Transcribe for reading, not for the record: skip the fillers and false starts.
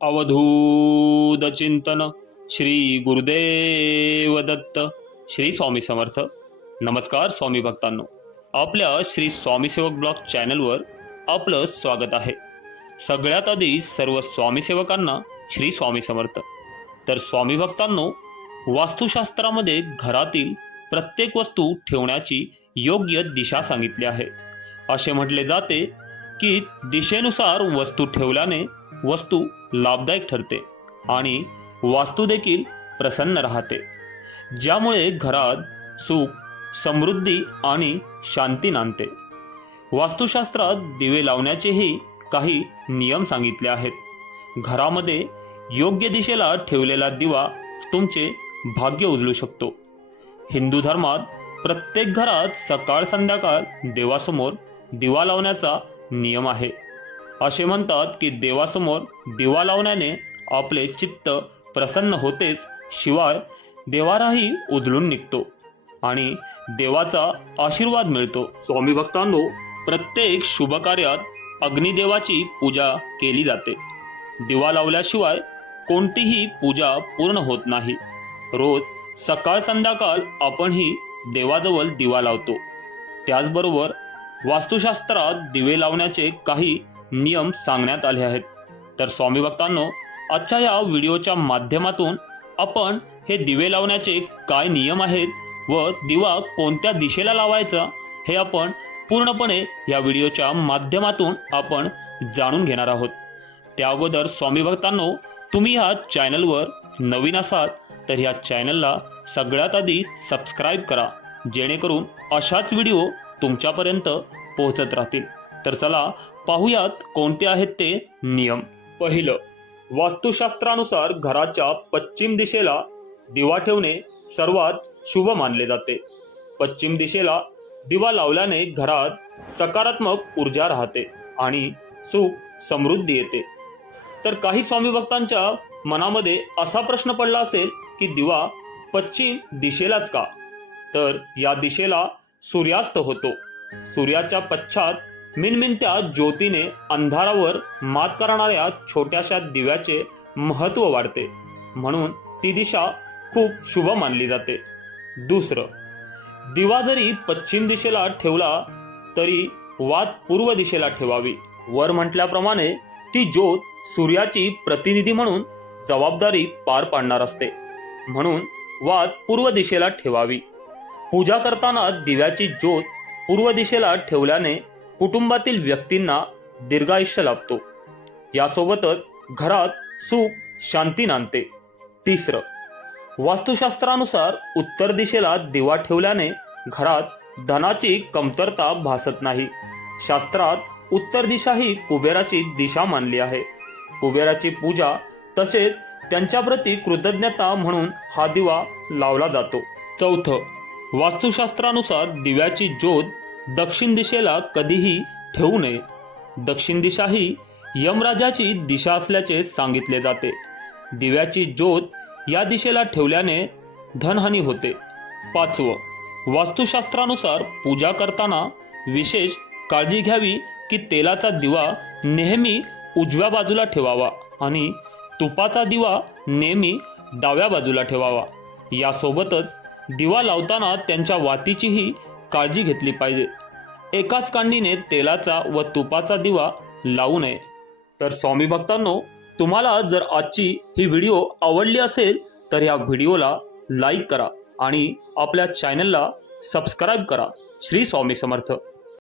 अवधूत चिंतन श्री गुरुदेव दत्त श्री स्वामी समर्थ। नमस्कार स्वामी भक्तांनो, आपल्या श्री स्वामी सेवक ब्लॉग चॅनलवर आपलं स्वागत आहे। सगळ्यात आधी सर्व स्वामी सेवकांना श्री स्वामी समर्थ। तर स्वामी भक्तांनो, वास्तुशास्त्रामध्ये घरातील प्रत्येक वस्तू ठेवण्याची योग्य दिशा सांगितली आहे। असे म्हटले जाते की दिशेनुसार वस्तू ठेवल्याने वस्तू लाभदायक ठरते आणि वास्तू देखील प्रसन्न राहते, ज्यामुळे घरात सुख, समृद्धी आणि शांती नांदते। वास्तुशास्त्रात दिवे लावण्याचेही काही नियम सांगितले आहेत। घरामध्ये योग्य दिशेला ठेवलेला दिवा तुमचे भाग्य उजळू शकतो। हिंदू धर्मात प्रत्येक घरात सकाळ संध्याकाळ देवासमोर दिवा लावण्याचा नियम आहे। असे म्हणतात की देवासमोर दिवा लावण्याने आपले चित्त प्रसन्न होतेच, शिवाय देवाराही उजळून निघतो आणि देवाचा आशीर्वाद मिळतो। स्वामी भक्तांनो, प्रत्येक शुभ कार्यात अग्निदेवाची पूजा केली जाते। दिवा लावल्याशिवाय कोणतीही पूजा पूर्ण होत नाही। रोज सकाळ संध्याकाळ आपणही देवाजवळ दिवा लावतो। त्याचबरोबर वास्तुशास्त्रात दिवे लावण्याचे काही नियम सांगण्यात आले आहेत। तर स्वामी भक्तांनो, आजच्या या व्हिडिओच्या माध्यमातून आपण हे दिवे लावण्याचे काय नियम आहेत व दिवा कोणत्या दिशेला लावायचा हे आपण पूर्णपणे या व्हिडिओच्या माध्यमातून आपण जाणून घेणार आहोत। त्या अगोदर स्वामी भक्तांनो, तुम्ही या चॅनलवर नवीन असाल तर या चॅनलला सगळ्यात आधी सबस्क्राईब करा, जेणेकरून अशाच व्हिडिओ तुमच्यापर्यंत पोहोचत राहतील। तर चला पाहूयात कोणते आहेत ते नियम। पहिलं, वास्तुशास्त्रानुसार घराच्या पश्चिम दिशेला दिवा ठेवणे सर्वात शुभ मानले जाते। पश्चिम दिशेला दिवा लावल्याने घरात सकारात्मक ऊर्जा राहते आणि सुख समृद्धी येते। तर काही स्वामी भक्तांच्या मनामध्ये असा प्रश्न पडला असेल की दिवा पश्चिम दिशेलाच का? तर या दिशेला सूर्यास्त होतो। सूर्याच्या पश्चात मिनमिनत्या ज्योतीने अंधारावर मात करणाऱ्या छोट्याशा दिव्याचे महत्त्व वाढते, म्हणून ती दिशा खूप शुभ मानली जाते। दुसरं, दिवा जरी पश्चिम दिशेला ठेवला तरी वात पूर्व दिशेला ठेवावी। वर म्हटल्याप्रमाणे ती ज्योत सूर्याची प्रतिनिधी म्हणून जबाबदारी पार पाडणार असते, म्हणून वात पूर्व दिशेला ठेवावी। पूजा करताना दिव्याची ज्योत पूर्व दिशेला ठेवल्याने कुटुंबातील व्यक्तींना दीर्घायुष्य लाभतो। यासोबतच घरात सुख शांती नांदते। तिसरं, वास्तुशास्त्रानुसार उत्तर दिशेला दिवा ठेवल्याने घरात धनाची कमतरता भासत नाही। शास्त्रात उत्तर दिशा ही कुबेराची दिशा मानली आहे। कुबेराची पूजा तसेच त्यांच्याप्रती कृतज्ञता म्हणून हा दिवा लावला जातो। चौथं, वास्तुशास्त्रानुसार दिव्याची ज्योत दक्षिण दिशेला कधीही ठेवू नये। दक्षिण दिशा ही यमराजाची दिशा असल्याचे सांगितले जाते। दिव्याची ज्योत या दिशेला ठेवल्याने धनहानी होते। पाचवं, वास्तुशास्त्रानुसार पूजा करताना विशेष काळजी घ्यावी की तेलाचा दिवा नेहमी उजव्या बाजूला ठेवावा आणि तुपाचा दिवा नेहमी डाव्या बाजूला ठेवावा। यासोबतच दिवा लावताना त्यांच्या वातीचीही काळजी घेतली पाहिजे। एकाच कांडीने तेलाचा व तुपाचा दिवा लावू नये। तर स्वामी भक्तांनो, तुम्हाला जर आजची ही व्हिडिओ आवडली असेल तर या व्हिडिओला लाईक करा आणि आपल्या चॅनलला सबस्क्राईब करा। श्री स्वामी समर्थ।